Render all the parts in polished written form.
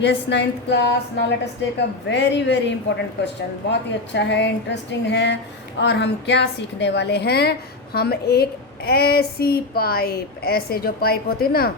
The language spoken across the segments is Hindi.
Yes, 9th class. Now let us take a very very important question. बहुत ही अच्छा है, इंटरेस्टिंग है। और हम क्या सीखने वाले हैं? हम एक ऐसी पाइप, ऐसे जो पाइप होती है ना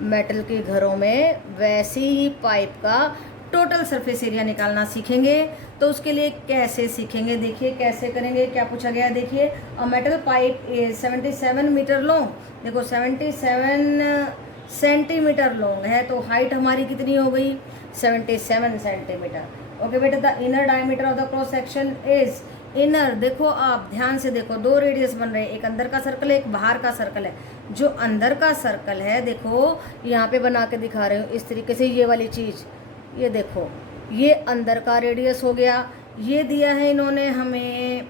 मेटल के घरों में, वैसी ही पाइप का टोटल सरफेस एरिया निकालना सीखेंगे। तो उसके लिए कैसे सीखेंगे, देखिए कैसे करेंगे। क्या पूछा गया है, देखिए। A metal pipe is 77 metre long. देखो 77 सेंटीमीटर लॉन्ग है, तो हाइट हमारी कितनी हो गई? 77 सेंटीमीटर। ओके बेटा, the inner diameter of the cross section is, inner देखो, आप ध्यान से देखो, दो रेडियस बन रहे हैं, एक अंदर का सर्कल है, एक बाहर का सर्कल है। जो अंदर का सर्कल है, देखो यहाँ पे बना के दिखा रहे हो इस तरीके से, ये वाली चीज़, ये देखो, ये अंदर का रेडियस हो गया। ये दिया है इन्होंने हमें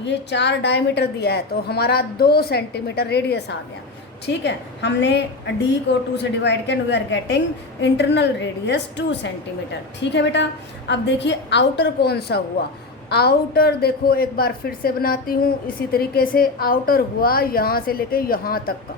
ये 4 डायमीटर दिया है, तो हमारा 2 सेंटीमीटर रेडियस आ गया। ठीक है, हमने डी को 2 से डिवाइड किया, we are getting internal radius 2 centimetre. ठीक है बेटा, अब देखिए आउटर कौन सा हुआ। आउटर देखो, एक बार फिर से बनाती हूँ इसी तरीके से। आउटर हुआ यहाँ से लेके यहाँ तक का,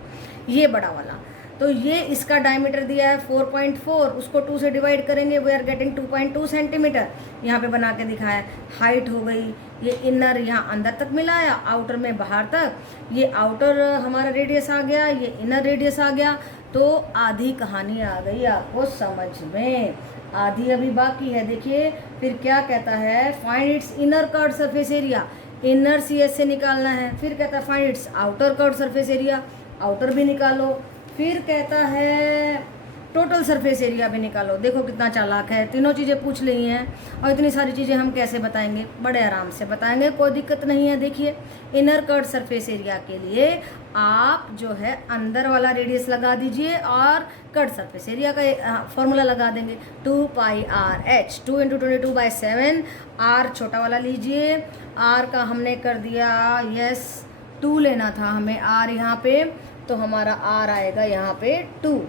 ये बड़ा वाला। तो ये इसका डायमीटर दिया है 4.4, उसको 2 से डिवाइड करेंगे, वी आर गेटिंग 2.2 सेंटीमीटर। यहाँ पे बना के दिखाया। हाइट हो गई, ये इनर यहाँ अंदर तक मिलाया, आउटर में बाहर तक। ये आउटर हमारा रेडियस आ गया, ये इनर रेडियस आ गया। तो आधी कहानी आ गई आपको समझ में, आधी अभी बाकी है। देखिए फिर क्या कहता है, find its inner curve surface area. Inner CS से निकालना है। फिर कहता है find its outer curve surface area, outer भी निकालो। फिर कहता है टोटल सरफेस एरिया भी निकालो। देखो कितना चालाक है, तीनों चीज़ें पूछ ली हैं। और इतनी सारी चीज़ें हम कैसे बताएंगे? बड़े आराम से बताएंगे, कोई दिक्कत नहीं है। देखिए इनर कर्व सरफेस एरिया के लिए आप जो है अंदर वाला रेडियस लगा दीजिए और कर्व सरफेस एरिया का फॉर्मूला लगा देंगे, 2πRh, 2 × 22/7। आर छोटा वाला लीजिए, आर का हमने कर दिया, यस 2 लेना था हमें आर यहाँ पे, तो हमारा आर आएगा यहाँ पे 2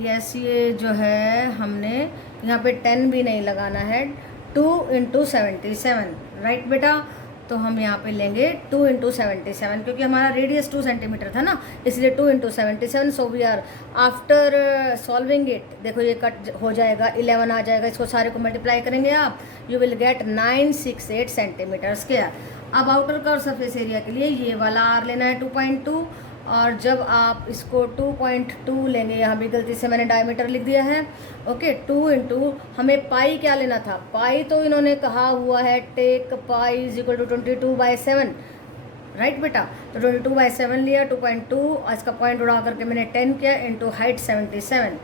यस, ये जो है हमने यहाँ पे 10 भी नहीं लगाना है, 2 × 77, राइट बेटा। तो हम यहाँ पे लेंगे 2 × 77, क्योंकि हमारा रेडियस 2 सेंटीमीटर था ना, इसलिए 2 × 77। So we are after solving it, देखो ये कट हो जाएगा, 11 आ जाएगा, इसको सारे को मल्टीप्लाई करेंगे आप, you will gate 968 centimetre square. अब आउटर कर्व सरफेस एरिया के लिए ये वाला आर लेना है 2.2, और जब आप इसको 2.2 लेंगे, यहाँ भी गलती से मैंने डायमीटर लिख दिया है। ओके, 2 × हमें पाई क्या लेना था? पाई तो इन्होंने कहा हुआ है टेक पाई = 22/7, राइट बेटा। तो 22/7 लिया, 2.2, और इसका पॉइंट उड़ा करके मैंने 10 किया, इंटू हाइट 77।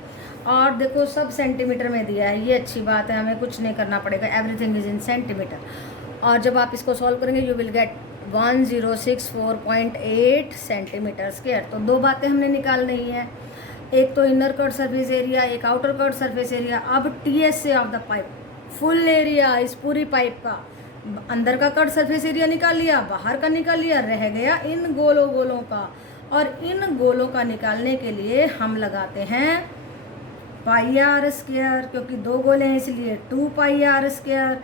और देखो सब सेंटीमीटर में दिया है, ये अच्छी बात है, हमें कुछ नहीं करना पड़ेगा, एवरीथिंग इज इन सेंटीमीटर। और जब आप इसको सॉल्व करेंगे, you will gate 1064.8 centimetre square. तो दो बातें हमने निकालनी है, एक तो इनर कर्व सरफेस एरिया, एक आउटर कर्व सरफेस एरिया। अब TS of the pipe, full area इस पूरी पाइप का, अंदर का कर्व सरफेस एरिया निकाल लिया, बाहर का निकाल लिया, रह गया इन गोलों का। और इन गोलों का निकालने के लिए हम लगाते हैं πr², क्योंकि दो गोले हैं इसलिए 2πr²,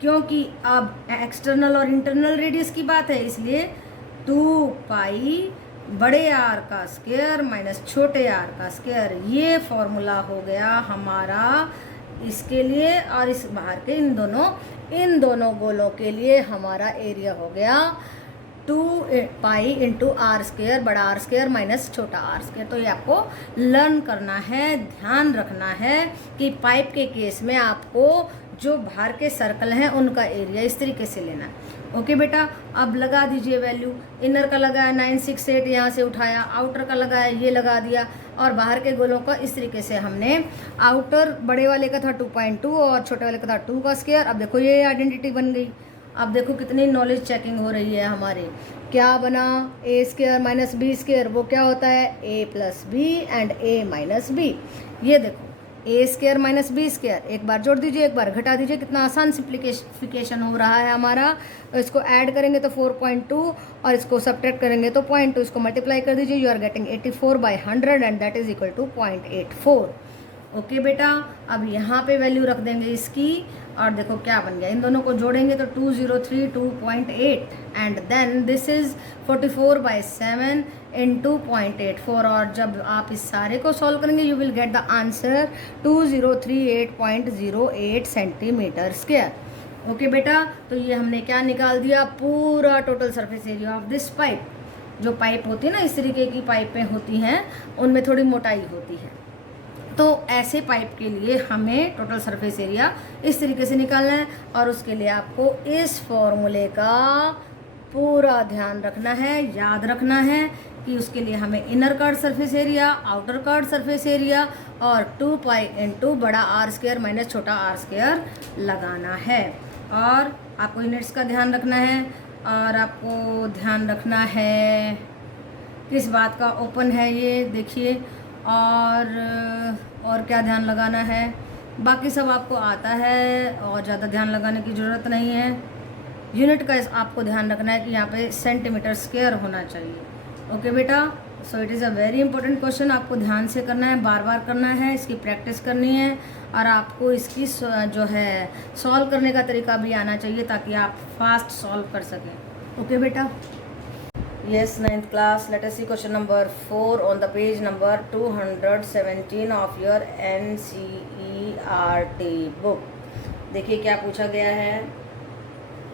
क्योंकि अब एक्सटर्नल और इंटरनल रेडियस की बात है, इसलिए 2π बड़े आर का स्क्वायर माइनस छोटे आर का स्क्वायर। ये फॉर्मूला हो गया हमारा इसके लिए, और इस बाहर के इन दोनों गोलों के लिए हमारा एरिया हो गया 2π × r², बड़ा R² माइनस छोटा R²। तो ये आपको लर्न करना है, ध्यान रखना है कि पाइप के केस में आपको जो बाहर के सर्कल हैं उनका एरिया इस तरीके से लेना है। ओके बेटा, अब लगा दीजिए वैल्यू। इनर का लगाया 968, यहाँ से उठाया, आउटर का लगाया, ये लगा दिया, और बाहर के गोलों का इस तरीके से हमने, आउटर बड़े वाले का था 2.2 और छोटे वाले का था 2 का स्क्वायर। अब देखो ये आइडेंटिटी बन गई। अब देखो कितनी नॉलेज चेकिंग हो रही है हमारी। क्या बना? A² - B², वो क्या होता है? A + B and A - B। ये देखो A² - B², एक बार जोड़ दीजिए, एक बार घटा दीजिए, कितना आसान सिंप्लीफिकेशन हो रहा है हमारा। इसको ऐड करेंगे तो 4.2, और इसको सब्ट्रैक्ट करेंगे तो 0.2, इसको मल्टीप्लाई कर दीजिए, you are getting 84/100 and that is equal to 0.84। Okay बेटा, अब यहाँ पे वैल्यू रख देंगे इसकी, और देखो क्या बन गया, इन दोनों को जोड़ेंगे तो 2032.8 and then this is 44/7 into 0.84, और जब आप इस सारे को सॉल्व करेंगे you will get the answer 2038.08 centimetre square. Okay बेटा, तो ये हमने क्या निकाल दिया, पूरा total surface area of this pipe. जो पाइप होती है ना, इस तरीके की पाइपें होती हैं, उनमें थोड़ी मोटाई होती है, तो ऐसे पाइप के लिए हमें टोटल सरफेस एरिया इस तरीके से निकालना है। और उसके लिए आपको इस फॉर्मूले का पूरा ध्यान रखना है, याद रखना है कि उसके लिए हमें inner curved surface area, outer curved surface area और 2 पाई इंटू बड़ा आर स्क्वायर माइनस छोटा आर स्क्वायर लगाना है। और आपको यूनिट्स का ध्यान रखना है, और आपको ध्यान रखना है किस बात का, ओपन है ये देखिए। और क्या ध्यान लगाना है, बाकी सब आपको आता है और ज़्यादा ध्यान लगाने की ज़रूरत नहीं है। यूनिट का आपको ध्यान रखना है कि यहाँ पे सेंटीमीटर स्क्वायर होना चाहिए। ओके बेटा, so it is a very important question, आपको ध्यान से करना है, बार बार करना है, इसकी प्रैक्टिस करनी है, और आपको इसकी जो है सॉल्व करने का तरीका भी आना चाहिए ताकि आप फास्ट सॉल्व कर सकें। ओके बेटा, yes, 9th class, let us see question number 4 on the page number 217 of your NCERT book। देखिए क्या पूछा गया है,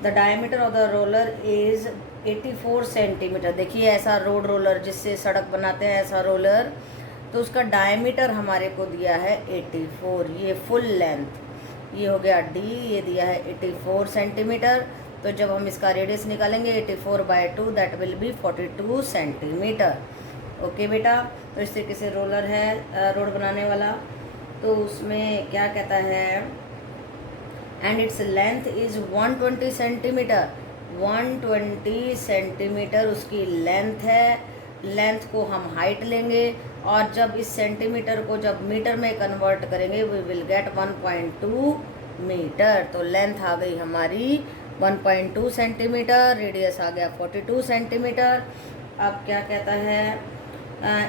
the diameter of the roller is 84 centimetre. देखिए ऐसा रोड रोलर जिससे सड़क बनाते हैं, ऐसा रोलर, तो उसका डायमीटर हमारे को दिया है 84, ये फुल लेंथ, ये हो गया D, ये दिया है 84 सेंटीमीटर। तो जब हम इसका रेडियस निकालेंगे 84/2 that will be 42 centimetre. Okay बेटा, तो इस तरीके से रोलर है रोड बनाने वाला, तो उसमें क्या कहता है, and its length is 120 centimetre. 120 centimetre उसकी लेंथ है। लेंथ को हम हाइट लेंगे, और जब इस सेंटीमीटर को जब मीटर में कन्वर्ट करेंगे वी विल गेट 1.2 मीटर। तो लेंथ आ गई हमारी 1.2 सेंटीमीटर, रेडियस आ गया 42 सेंटीमीटर। अब क्या कहता है,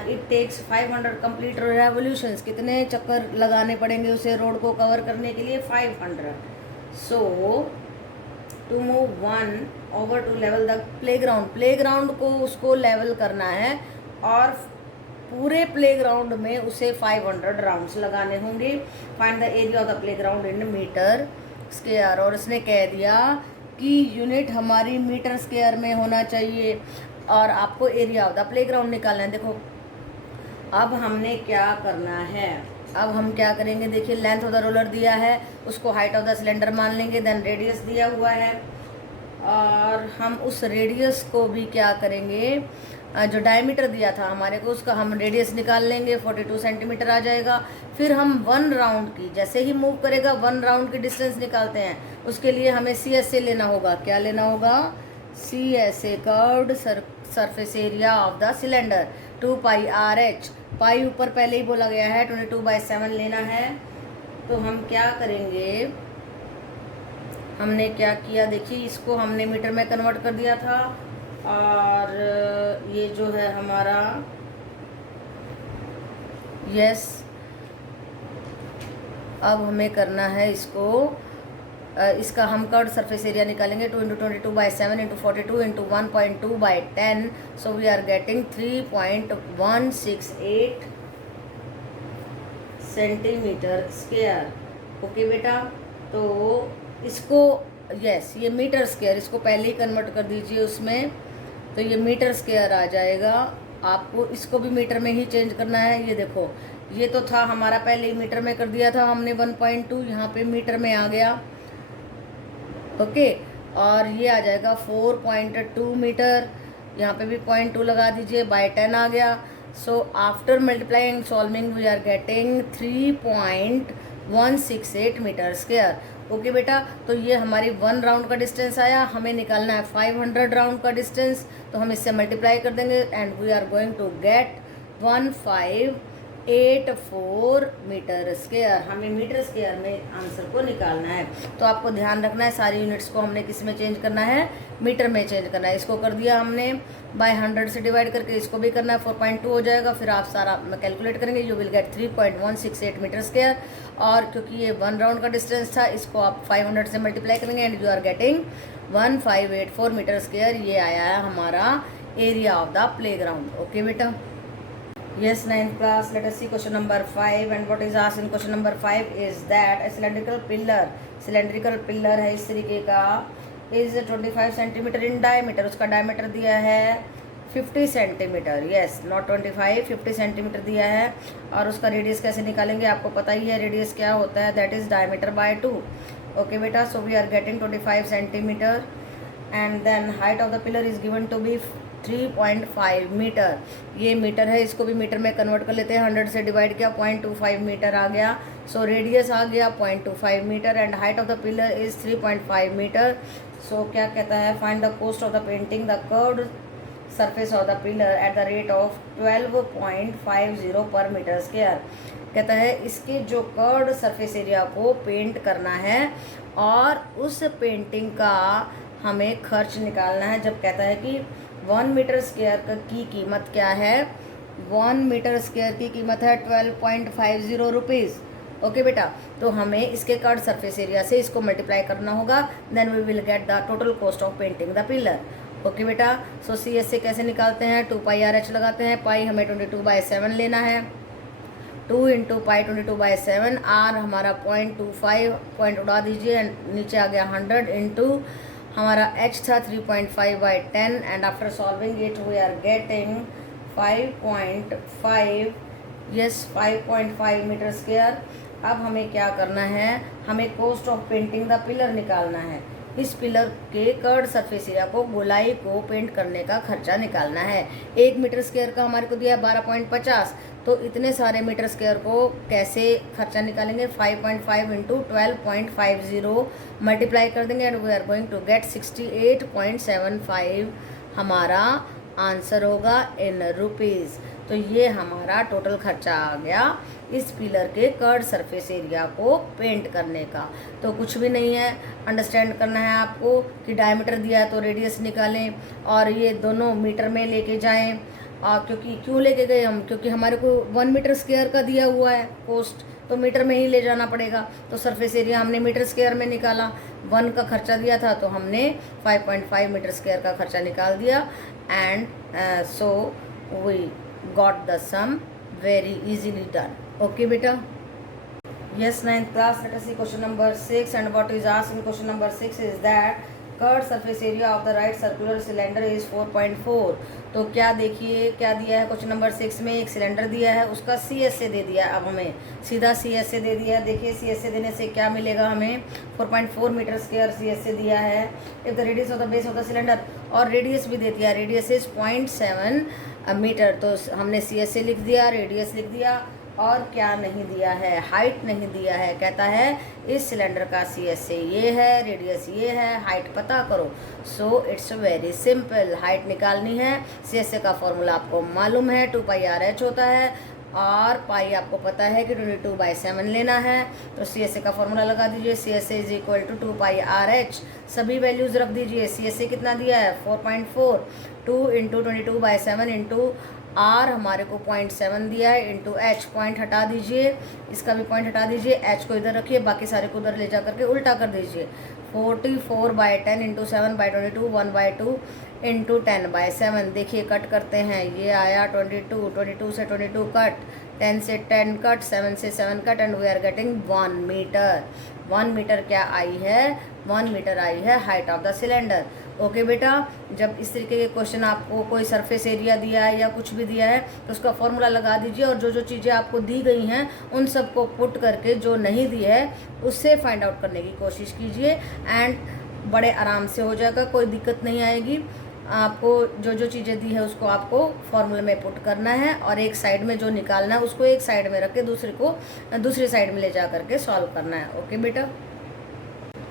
इट टेक्स 500 कंप्लीट रेवोल्यूशंस, कितने चक्कर लगाने पड़ेंगे उसे रोड को कवर करने के लिए, 500। So to move one over to level the playground, playground को उसको लेवल करना है, और पूरे प्लेग्राउंड में उसे 500 राउंड्स लगाने होंगे। Find the area of the playground in metre square, और उसने कह दिया कि यूनिट हमारी मीटर स्क्वायर में होना चाहिए, और आपको एरिया ऑफ द प्लेग्राउंड निकालना है। देखो अब हमने क्या करना है, अब हम क्या करेंगे, देखिए लेंथ ऑफ द रोलर दिया है, उसको हाइट ऑफ द सिलेंडर मान लेंगे, देन रेडियस दिया हुआ है, और हम उस रेडियस को भी क्या करेंगे, जो डायमीटर दिया था हमारे को उसका हम रेडियस निकाल लेंगे, 42 सेंटीमीटर आ जाएगा। फिर हम 1 राउंड की, जैसे ही मूव करेगा 1 राउंड की डिस्टेंस निकालते हैं, उसके लिए हमें CSA लेना होगा। क्या लेना होगा, CSA curved surface area of the cylinder 2 pi RH। पाई ऊपर पहले ही बोला गया है, 22/7 लेना है। तो हम क्या करेंगे, हमने क्या किया, देखिए इसको हमने मीटर में कन्वर्ट कर दिया था, और ये जो है हमारा यस, अब हमें करना है इसको, इसका हम कर्व्ड सरफेस एरिया निकालेंगे 2 × 22/7 × 42 × 1.2/10। So we are getting 3.168 centimetre square. Okay बेटा, तो इसको यस ये मीटर स्क्वायर, इसको पहले ही कन्वर्ट कर दीजिए उसमें, तो ये मीटर स्क्वायर आ जाएगा। आपको इसको भी मीटर में ही चेंज करना है। ये देखो ये तो था हमारा पहले ही मीटर में कर दिया था हमने 1.2, यहाँ पे मीटर में आ गया। ओके, और ये आ जाएगा 4.2 मीटर, यहाँ पे भी 0.2 लगा दीजिए, बाय 10 आ गया। So after multiplying solving we are getting 3.168 metre square. Okay बेटा, तो ये हमारी 1 राउंड का डिस्टेंस आया, हमें निकालना है 500 राउंड का डिस्टेंस, तो हम इससे मल्टीप्लाई कर देंगे and we are going to get 1584 metre square. हमें मीटर स्क्वायर में आंसर को निकालना है। तो आपको ध्यान रखना है सारी यूनिट्स को हमने किस में चेंज करना है, मीटर में चेंज करना है। इसको कर दिया हमने बाय 100 से डिवाइड करके, इसको भी करना है 4.2 हो जाएगा। फिर आप सारा कैलकुलेट करेंगे, you will get 3.168 metre square. और क्योंकि ये 1 राउंड का डिस्टेंस था, इसको आप 500 से मल्टीप्लाई करेंगे and you are getting 1584 metre square. ये आया है हमारा area of the playground. Okay beta. Yes, 9th class, let us see question number 5. And what is asked in question number 5 is that a cylindrical pillar है इस तरीके का, is 25 सेंटीमीटर in diameter. उसका डायमीटर दिया है 50 सेंटीमीटर. यस, नॉट 25, 50 सेंटीमीटर दिया है. और उसका रेडियस कैसे निकालेंगे, आपको पता ही है रेडियस क्या होता है, that is diameter by 2. Okay बेटा, so we are getting 25 centimetre. And then height of the pillar is given to be 3.5 metre. ये मीटर है, इसको भी मीटर में कन्वर्ट कर लेते हैं. 100 से डिवाइड किया, 0.25 मीटर आ गया. सो रेडियस आ गया 0.25 metre and height of the pillar is 3.5 metre. सो क्या कहता है, find the cost of the painting the curved surface of the pillar at the rate of 12.50 per metre square. कहता है इसके जो कर्व्ड सरफेस एरिया को पेंट करना है और उस पेंटिंग का हमें खर्च निकालना है. जब कहता है कि 1 मीटर स्क्वायर की कीमत क्या है, 1 मीटर स्क्वायर की कीमत है 12.50 रुपीज़. ओके बेटा, तो हमें इसके कर्व्ड सरफेस एरिया से इसको मल्टीप्लाई करना होगा. Then we will get the total cost of painting the pillar. Okay बेटा, सो सी एस से कैसे निकालते हैं, 2πRh लगाते हैं. पाई हमें 22/7 लेना है. 2 इंटू पाई 22/7. आर हमारा 0.25, पॉइंट उड़ा दीजिए एंड नीचे आ गया 100 इंटू हमारा h था 3.5/10 and after solving it we are getting 5.5. Yes, 5.5 metre square. अब हमें क्या करना है, हमें cost of painting the pillar निकालना है. इस पिलर के कर्व्ड सरफेस एरिया को, गोलाई को पेंट करने का खर्चा निकालना है. 1 मीटर स्क्वायर का हमारे को दिया 12.50. तो इतने सारे मीटर स्क्वायर को कैसे खर्चा निकालेंगे, 5.5 इंटू 12.50 मल्टीप्लाई कर देंगे and we are going to get 68.75 हमारा आंसर होगा इन रुपीज़. तो ये हमारा टोटल खर्चा आ गया इस पिलर के कर्व्ड सरफेस एरिया को पेंट करने का. तो कुछ भी नहीं है, अंडरस्टैंड करना है आपको कि डायमीटर दिया है तो रेडियस निकालें और ये दोनों मीटर में लेके जाएं. क्योंकि क्यों लेके गए हम, क्योंकि हमारे को 1 मीटर स्क्वायर का दिया हुआ है कॉस्ट, तो मीटर में ही ले जाना पड़ेगा. तो सरफेस एरिया हमने मीटर स्क्वायर में निकाला. 1 का खर्चा दिया था तो हमने 5.5 मीटर स्क्वायर का खर्चा निकाल दिया. And so we got the sum very easily done. Okay beta. Yes, 9th class, let us see question number 6. And what is asked in question number 6 is that curved surface area of the right circular cylinder is 4.4. तो क्या देखिए क्या दिया है क्वेश्चन नंबर 6 में, एक सिलेंडर दिया है, उसका CS से दे दिया. अब हमें सीधा CS से दे दिया. देखिए CS से देने से क्या मिलेगा हमें, 4.4 मीटर स्क्वायर CS से दिया है. If the radius of the base of the cylinder, और रेडियस भी दे दिया, रेडियस इज 0.7 मीटर. तो हमने CS से लिख दिया, रेडियस लिख दिया, और क्या नहीं दिया है, हाइट नहीं दिया है. कहता है इस सिलेंडर का CS से ये है, रेडियस ये है, हाइट पता करो. So it's very simple. Height निकालनी है, CS का फॉर्मूला आपको मालूम है, 2πRh होता है और पाई आपको पता है कि 22/7 लेना है. तो CS का फॉर्मूला लगा दीजिए. CS is equal to 2πRh. सभी वैल्यूज़ रख दीजिए. CS कितना दिया है 4.4. 2 इंटू 22/7 इंटू आर हमारे को 0.7 दिया है इंटू H. पॉइंट हटा दीजिए, इसका भी पॉइंट हटा दीजिए, H को इधर रखिए, बाकी सारे को उधर ले जा करके उल्टा कर दीजिए. 44/10 इंटू 7/22, 1/2 इंटू 10/7. देखिए कट करते हैं, ये आया 22, 22 से 22 कट, 10 से 10 कट, 7 से 7 cut and we are getting 1 metre. 1 metre क्या आई है, 1 मीटर आई है height of the cylinder. Okay बेटा, जब इस तरीके के क्वेश्चन आपको कोई सरफेस एरिया दिया है या कुछ भी दिया है तो उसका फॉर्मूला लगा दीजिए और जो जो चीज़ें आपको दी गई हैं उन सबको पुट करके जो नहीं दी है उससे फाइंड आउट करने की कोशिश कीजिए एंड बड़े आराम से हो जाएगा, कोई दिक्कत नहीं आएगी. आपको जो जो चीज़ें दी है उसको आपको फॉर्मूले में पुट करना है और एक साइड में जो निकालना है उसको एक साइड में रख के दूसरी साइड में ले जा करके सॉल्व करना है. ओके बेटा.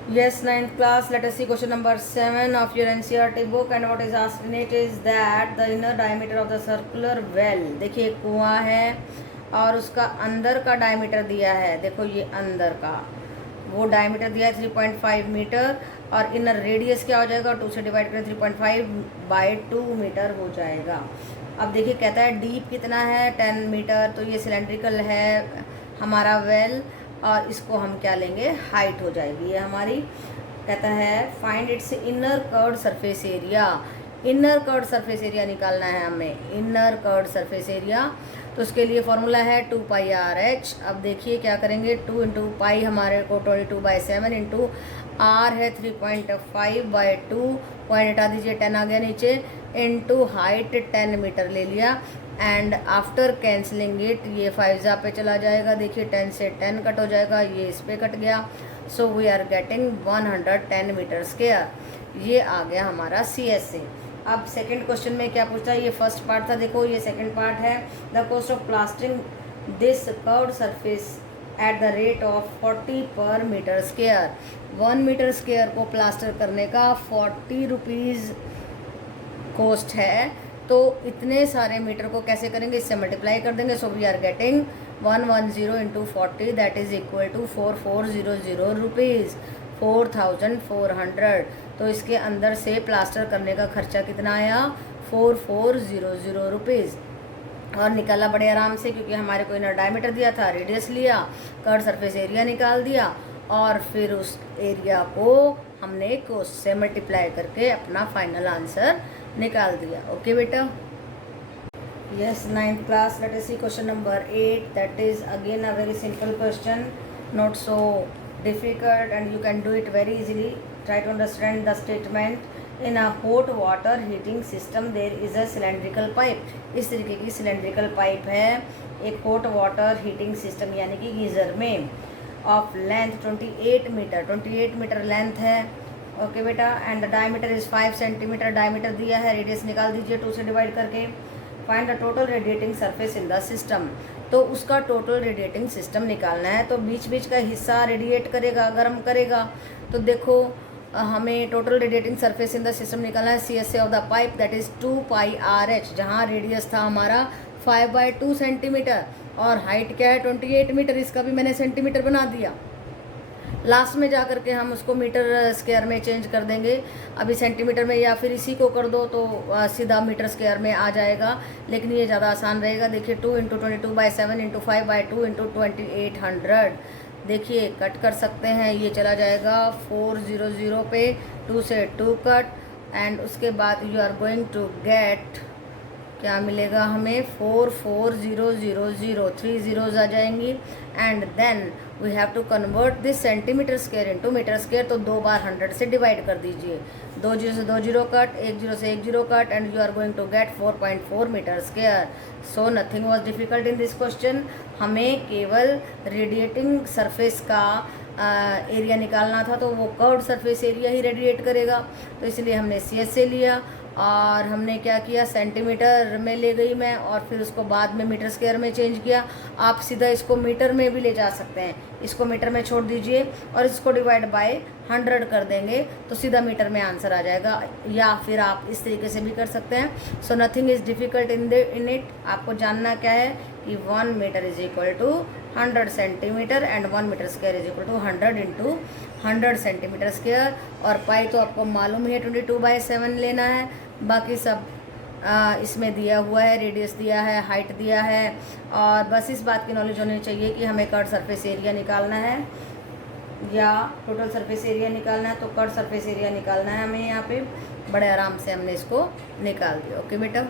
Yes, 9th class, let us see question number 7 of your NCERT book and what is asked in it is that the inner diameter of the circular well. देखिए कुआं है और उसका अंदर का डायमीटर दिया है. देखो ये अंदर का वो डायमीटर दिया है 3.5 मीटर और इनर रेडियस क्या हो जाएगा, 2 से डिवाइड करें 3.5/2 मीटर हो जाएगा. अब देखिए कहता है डीप कितना है 10 मीटर. तो ये सिलेंड्रिकल है हमारा वेल और इसको हम क्या लेंगे, हाइट हो जाएगी ये हमारी. कहता है find its inner curved surface area. Inner curved surface area निकालना है हमें, इनर कर्व्ड सरफेस एरिया। तो उसके लिए फॉर्मूला है 2πRh। अब देखिए क्या करेंगे, 2 इंटू पाई हमारे को 22/7 इंटू आर है 3.5/2, पॉइंट हटा दीजिए, 10 आ गया नीचे, इंटू हाइट 10 मीटर ले लिया। एंड आफ्टर कैंसलिंग इट, ये 5 पे चला जाएगा, देखिए 10 से 10 कट हो जाएगा, ये इस पे कट गया। So we are getting 110 metre square. ये आ गया हमारा CSA। अब सेकंड क्वेश्चन में क्या पूछता है, ये फर्स्ट पार्ट था, देखो ये सेकंड पार्ट है। The cost of plastering this curved surface at the rate of 40 पर मीटर स्क्वायर। 1 मीटर स्क्वायर को प्लास्टर करने का 40 रुपीज़ कॉस्ट है। तो इतने सारे मीटर को कैसे करेंगे, इससे मल्टीप्लाई कर देंगे। So we are getting 110 into 40 that is equal to 4400 rupees, 4400। तो इसके अंदर से प्लास्टर करने का खर्चा कितना आया, 4400 रुपीज़। और निकाला बड़े आराम से, क्योंकि हमारे को इनर डायमीटर दिया था, रेडियस लिया, कर्व सरफेस एरिया निकाल दिया, और फिर उस एरिया को हमने कोस से मल्टीप्लाई करके अपना फाइनल आंसर निकाल दिया। ओके बेटा, yes 9th class, let us see question number 8। That is again a very simple question, not so difficult and you can do it very easily. Try to understand the statement. In a hot water heating system there is a cylindrical pipe. इस तरीके की cylindrical pipe है एक hot water heating system यानी कि गीज़र में, of length 28 metre, 28 metre length है। ओके बेटा, and the diameter is 5 centimetre diameter दिया है, रेडियस निकाल दीजिए 2 से डिवाइड करके। Find the total radiating surface in the system. तो उसका टोटल रेडिएटिंग सिस्टम निकालना है। तो बीच बीच का हिस्सा रेडिएट करेगा, गर्म करेगा। तो देखो हमें total radiating surface in the system निकालना है। CSA of the pipe that is 2πRh, जहाँ रेडियस था हमारा 5/2 सेंटीमीटर और हाइट क्या है 28 मीटर, इसका भी मैंने सेंटीमीटर बना दिया। लास्ट में जा कर के हम उसको मीटर स्क्वायर में चेंज कर देंगे, अभी सेंटीमीटर में, या फिर इसी को कर दो तो सीधा मीटर स्क्वायर में आ जाएगा, लेकिन ये ज़्यादा आसान रहेगा। देखिए 2 इंटू 22/7 इंटू 5/2 इंटू 2800, देखिए कट कर सकते हैं, ये चला जाएगा 400 पे, 2 से 2 कट, एंड उसके बाद you are going to get, क्या मिलेगा हमें 44000, 3 zeros आ जाएंगी। And then we have to convert this centimetre square into metre square. तो 2 बार 100 से डिवाइड कर दीजिए, 2 0 से 2 0 कट, 1 0 से 1 0 cut, and you are going to get 4.4 metre square. So nothing was difficult in this question. हमें केवल रेडिएटिंग सरफेस का एरिया निकालना था, तो वो कर्व्ड सरफेस एरिया ही रेडिएट करेगा, तो इसलिए हमने CSA लिया। और हमने क्या किया, सेंटीमीटर में ले गई मैं, और फिर उसको बाद में मीटर स्क्वायर में चेंज किया। आप सीधा इसको मीटर में भी ले जा सकते हैं, इसको मीटर में छोड़ दीजिए और इसको डिवाइड बाय 100 कर देंगे तो सीधा मीटर में आंसर आ जाएगा, या फिर आप इस तरीके से भी कर सकते हैं। So nothing is difficult in it. आपको जानना क्या है कि 1 metre is equal to 100 centimetre and 1 metre square is equal to 100 into 100 centimetre square. और पाई तो आपको मालूम ही है 22/7 लेना है, बाकी सब इसमें दिया हुआ है, रेडियस दिया है, हाइट दिया है, और बस इस बात की नॉलेज होनी चाहिए कि हमें कर्व सरफेस एरिया निकालना है या टोटल सरफेस एरिया निकालना है। तो कर्व सरफेस एरिया निकालना है हमें, यहाँ पे बड़े आराम से हमने इसको निकाल दिया। ओके बेटा।